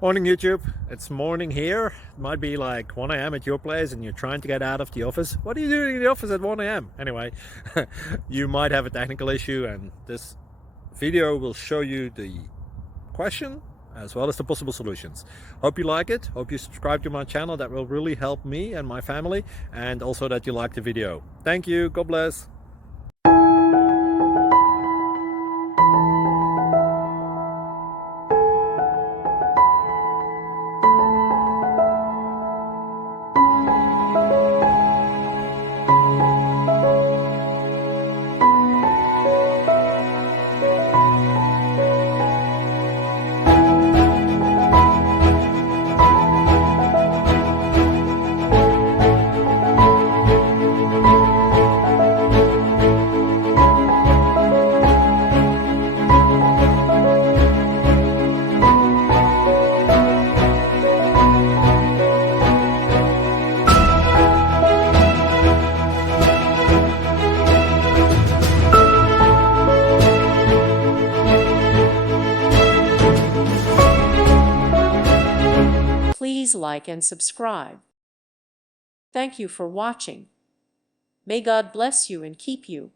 Morning YouTube, it's morning here. It might be like 1 a.m. at your place and you're trying to get out of the office. What are you doing in the office at 1 a.m.? Anyway, you might have a technical issue and this video will show you the question as well as the possible solutions. Hope you like it, hope you subscribe to my channel. That will really help me and my family, and also that you like the video. Thank you, God bless. Please like and subscribe. Thank you for watching. May God bless you and keep you.